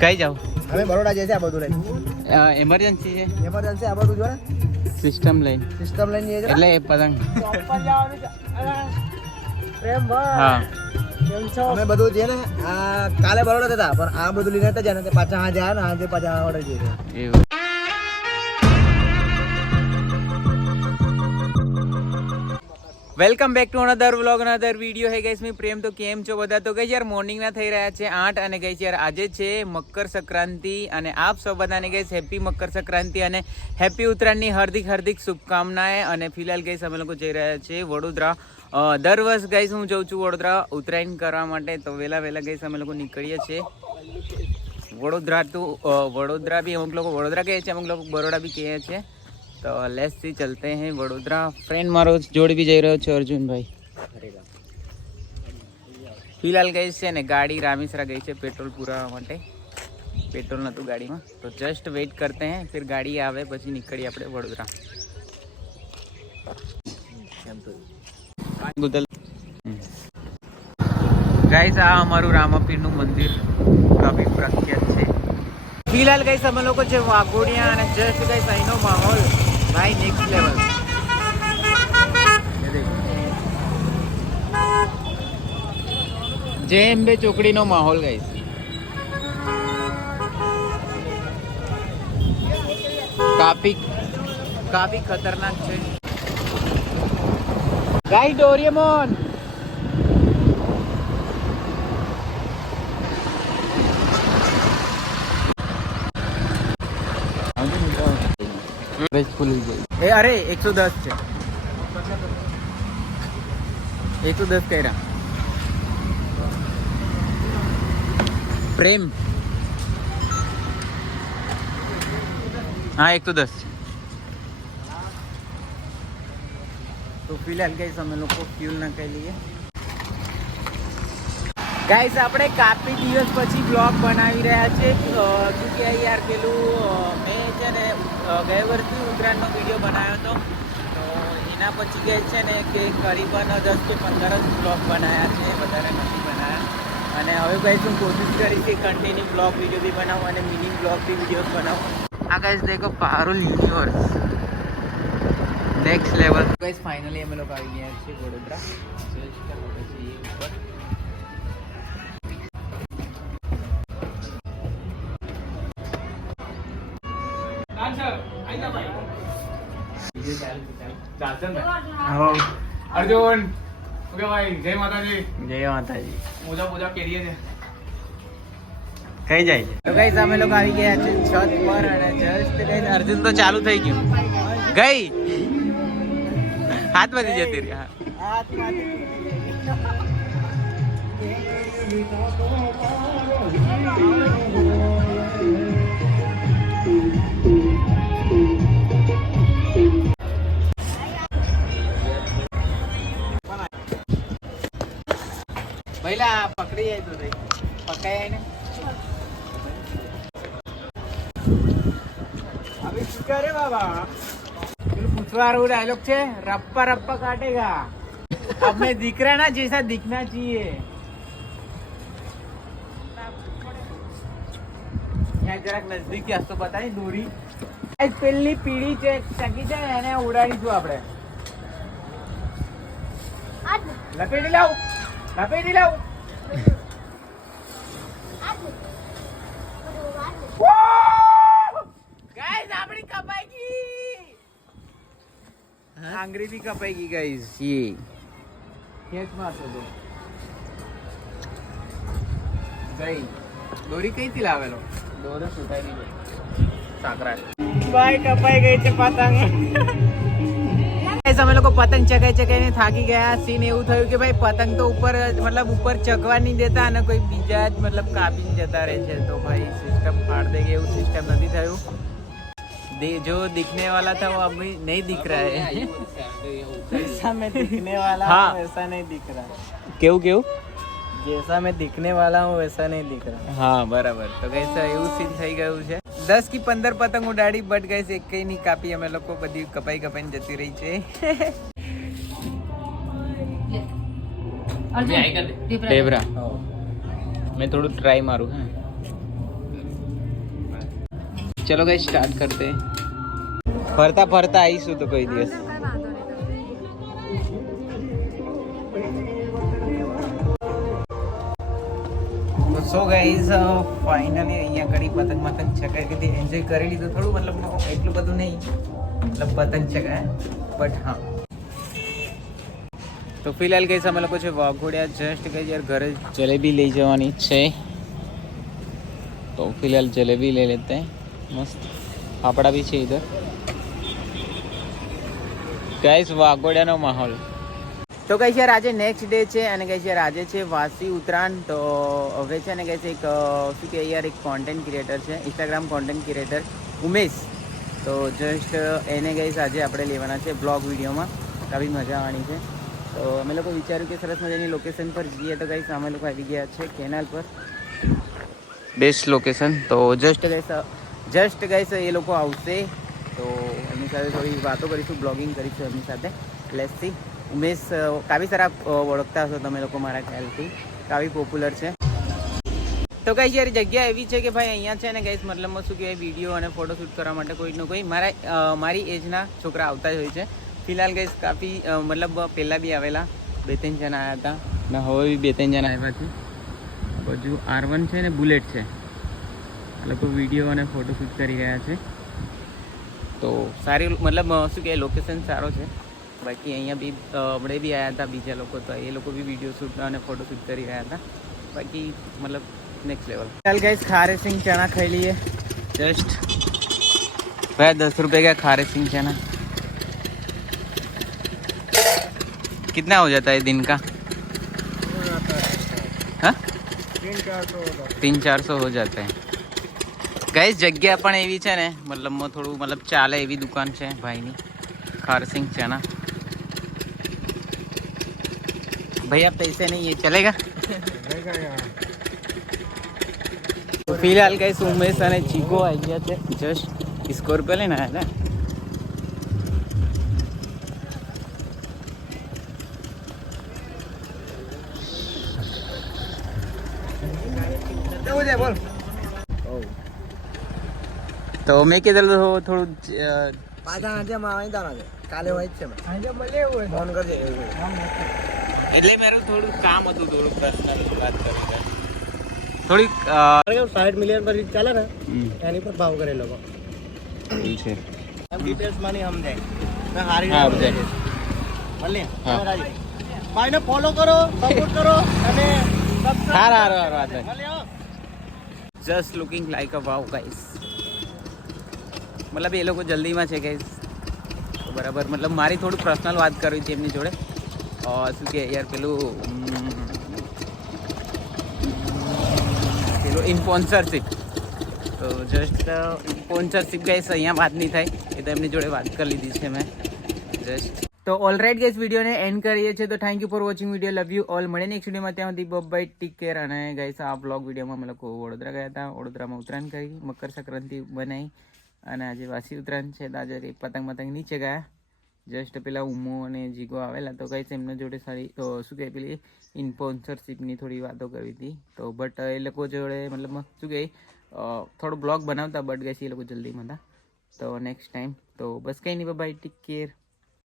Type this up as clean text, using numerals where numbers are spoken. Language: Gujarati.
કઈ જાવ? અમે બરોડા જઈએ છે આ બધું લઈને. ઇમરજન્સી છે. ઇમરજન્સી આ બધું જો ને સિસ્ટમ લઈને જઈએ છે. એટલે એ પતંગ. પ્રેમ હા અમે બધું છે ને આ કાલે બરોડા હતા પણ આ બધું લઈને હતા ને પાછા આજે આવ્યા ને આજે પાછા ઓર્ડર જઈએ એવું. Welcome back to another vlog another video. Hey guys me Prem. તો કેમ છો બધા? તો ગઈ યાર મોર્નિંગના થઈ રહ્યા છે 8 અને ગઈ યાર આજે છે મકર સંક્રાંતિ અને આપ સૌ બધાને ગઈસ હેપી મકર સંક્રાંતિ અને હેપી ઉત્તરાયણની હાર્દિક શુભકામનાએ. અને ફિલહાલ ગઈસ અમે લોકો જઈ રહ્યા છીએ વડોદરા. દર વર્ષ ગઈસ હું જઉં છું વડોદરા ઉત્તરાયણ કરવા માટે. તો વહેલા ગઈસ અમે લોકો નીકળીએ છીએ વડોદરા. તો વડોદરા બી અમુક લોકો વડોદરા કહે છે, અમુક લોકો બરોડા બી કહે છે. તો લેટ્સ સી ચલતે हैं વડોદરા. ફ્રેન્ડ મારો જોડે બી જઈ રહ્યો છે અર્જુનભાઈ. ફિલહાલ ગઈ છે ને ગાડી રામેસરા ગઈ છે પેટ્રોલ પુરાવા માટે. પેટ્રોલ નહોતું ગાડીમાં તો જસ્ટ વેઇટ કરતે हैं, फिर ગાડી આવે પછી નીકળીએ આપણે વડોદરા. ગાઈસ આ અમારું રામાપીરનું મંદિર કાફી પ્રખ્યાત છે. ફિલહાલ ગાઈસ અમે લોકો છે વાઘોડિયા અને જસ્ટ ગાઈસ અહીંનો માહોલ ભાઈ નેક્સ્ટ લેવલ. જય અંબે ચોકડીનો માહોલ ગાઈસ. કાફી ખતરનાક છે ગાઈસ. ડોરેમોન એ અરે 110 છે, 110 કર્યા. પ્રેમ હા 110 છે. તો ફિલહાલ ગાઈસ અમે લોકો ફ્યુલ નાખી લઈએ. ગાઈસ આપણે કાફી દિવસ પછી બ્લોગ બનાવી રહ્યા છે કે યાર પેલું મેં છે ને ગયા વર્ષથી ઉત્તરાયણનો વિડીયો બનાવ્યો હતો. તો એના પછી ગઈ છે ને કે કરીબન 10 કે 15 જ બ્લોગ બનાવ્યા છે, વધારે નથી બનાવ્યા. અને હવે ગાઈસ હું કોશિશ કરીશ કે કન્ટિન્યુ બ્લોગ વિડીયો બી બનાવું અને મિની બ્લોગ બી વિડીયોઝ બનાવું. આ ગાઈસ દેખો Parul universe next level. Guys finally અમે લોકો આવી ગયા છીએ વડોદરા. જસ્ટ હવે છીએ ઉપર. અર્જુન ઓકે ભાઈ, જય માતાજી. જય માતાજી. પૂજા કરીએ છે. કઈ જાય છે? તો ગાઈસ અમે લોકો આવી ગયા છે છત પર અને જસ્ટ ગાઈસ અર્જુન તો ચાલુ થઈ ગયું. ગઈ હાથમાંથી જતી રહી. પહેલા પકડી જાય તો પકાય ને अभी क्या रे बाबा पूछवा डायलॉग छे रप्पा रप्पा काटेगा. अब मैं दिख रहा ना जैसा दिखना चाहिए. यहाँ જરાક નજદીક આસ્તો બતાવી દોરી. પેલી પીળી છે ચકી છે એને ઉડાડીશું આપણે. લપેટી લાવ. आंगरी भी कपाएगी गाइस. ये खेत में आतो तो गई दोरी कई थी लावेलो दोरे सुटाई दी साकरा भाई कपाई गई છે પતંગ. ગાઈસ અમે લોકો પતંગ ચગાઈને થાકી ગયા. સીન એવું થયું કે ભાઈ પતંગ તો ઉપર મતલબ ઉપર ચગવા નહીં દેતા અને કોઈ બીજા જ મતલબ કાપીને જતા રહે છે. તો ભાઈ સિસ્ટમ ફાड़ देंगे એવું સિસ્ટમ નથી થયું. जो दिखने वाला था वो अभी नहीं दिख रहा है. जैसा मैं दिखने वाला हाँ. हूँ वैसा नहीं दिख रहा. કેવું जैसा मैं दिखने वाला हूँ वैसा नहीं दिख रहा. હા બરાબર. તો ગાઈસ એવું સીન થઈ ગયું છે. 10 की 15 પતંગ ઉડાડી બટ ગાઈસ એક કઈ નહીં કાપી. અમે લોકો બધી કપાઈને જતી રહી છે. ટેબરા મેં થોડું ટ્રાય મારું. હા ચલો ગાઈસ સ્ટાર્ટ કરતે ફરતા ફરતા આવીશું તો કોઈ દિવસ. સો ગાઈઝ ફાઇનલી અહીંયા ઘડી પતંગ મતંગ ચગાવી દીધી, એન્જોય કરી લીધું થોડું, મતલબ એટલું બધું નહીં, મતલબ પતંગ ચગાવ્યા બટ હા. તો ફિલહાલ ગાઈઝ અમે લોકો છે વાઘોડિયા જસ્ટ ગઈ યાર ઘરે જલેબી લઈ જવાની છે, તો ફિલહાલ જલેબી ले लेते हैं. मस्त फाफड़ा भी છે इधर गाइस, વાઘોડિયાનો માહોલ. તો ગાઈસ યાર આજે નેક્સ્ટ ડે છે અને ગાઈસ યાર આજે છે વાસી ઉત્તરાયણ. તો હવે છે ને ગાઈસ એક શું કે યાર એક કોન્ટેન્ટ ક્રિએટર છે, ઇન્સ્ટાગ્રામ કોન્ટેન્ટ ક્રિએટર ઉમેશ. તો જસ્ટ એને ગાઈસ આજે આપણે લેવાના છે બ્લોગ વિડીયોમાં, કાફી મજા આવવાની છે. તો અમે લોકો વિચાર્યું કે સરસ મજાની લોકેશન પર જઈએ. તો ગાઈસ અમે લોકો આવી ગયા છે કેનાલ પર, બેસ્ટ લોકેશન. તો જસ્ટ ગાઈસ એ લોકો આવશે તો એમની સાથે થોડી વાતો કરીશું, બ્લોગિંગ કરીશું એમની સાથે. Let's see. ઉમેશ કાફી સારા ઓળખતા હશો તમે લોકો મારા ખ્યાલથી, કાફી પોપ્યુલર છે. તો ગાઈસ યાર જગ્યા એવી છે કે ભાઈ અહીંયા છે ને ગાઈસ મતલબમાં શું કહેવાય વિડીયો અને ફોટોશૂટ કરવા માટે કોઈનો કોઈ મારી એજના છોકરા આવતા જ હોય છે. ફિલહાલ ગાઈસ કાફી મતલબ પહેલાં બી આવેલા 2-3 જણા આવ્યા હતા ને હવે બી 2-3 જણા આવ્યા છે. બાજુ R1 છે ને બુલેટ છે, આ લોકો વિડીયો અને ફોટોશૂટ કરી રહ્યા છે. તો સારી મતલબ શું કહેવાય લોકેશન સારો છે. બાકી અહીંયા બી આપણે બી આવ્યા હતા બીજા લોકો, તો એ લોકો બી વિડીયો શૂટ અને ફોટો શૂટ કરી રહ્યા હતા. બાકી મતલબ નેક્સ્ટ લેવલ. ચાલ ગાઈસ खारे सिंह चना खाई लिए जस्ट भाई, 10 रुपए का खारे सिंह चना कितना हो जाता है दिन का? हाँ 300-400 हो जाता है गाइस. जग्या પણ એવી છે ને મતલબમાં થોડું મતલબ ચાલે એવી દુકાન છે ભાઈની, खारे सिंह चना. भैया पैसे नहीं है चलेगा? तो फिलहाल गाइस उमेश અને ચીકો આવી ગયા છે, જસ્ટ સ્કોર્પિયો લઈને આવ્યા હતા. તો મેં કીધું થોડું પાછા આજે આવી જવાના છે, કાલે હોય જ છે. ફોન કરજે એટલે મારું થોડું કામ હતું, થોડું પર્સનલ વાત કરી થોડીક 60 મિલિયન પર ચાલે ને એની પર ભાવ કરેલો એવું છે. ડિટેલ્સ માની સમજે મેં હારી હા સમજે. મળે હા. ભાઈને ફોલો કરો, સપોર્ટ કરો અને હાર વાત just looking like a wow guys. મતલબ એ લોકો જલ્દીમાં છે ગાઈસ, તો બરાબર. મતલબ મારી થોડું પર્સનલ વાત કરવી હતી એમની જોડે. શું કે યાર પેલું સ્પોન્સરશિપ, તો જસ્ટ સ્પોન્સરશિપ ગાઈસ અહીંયા વાત નહીં થાય, એ તો એમની જોડે વાત કરી લીધી છે મેં જસ્ટ. તો ઓલરાઈટ ગાઈસ વિડીયોને એન્ડ કરીએ છીએ. તો thank you for watching video, love you all. મળે નેક્સ્ટ વિડીયોમાં, ત્યાં સુધી બાય, ટેક કેર. અને ગાઈસ આ બ્લોગ વિડીયોમાં અમે લોકો વડોદરા ગયા હતા, વડોદરામાં ઉત્તરાયણ કરી, મકર સંક્રાંતિ બનાવી અને આજે વાસી ઉત્તરાયણ છે. તો આજે પતંગ નીચે ગયા, જસ્ટ પેલા ઉમો અને જીગો આવેલા. તો ગાઈસ એમના જોડે સારી શું કહે પેલી સ્પોન્સરશિપની થોડી વાતો કરી હતી. તો બટ એ લોકો જોડે મતલબ શું કહે થોડો બ્લોગ બનાવતા, બટ ગાઈસ એ લોકો જલ્દીમાં હતા. તો નેક્સ્ટ ટાઈમ તો બસ કંઈ નહીં, બાય, ટેક કેર.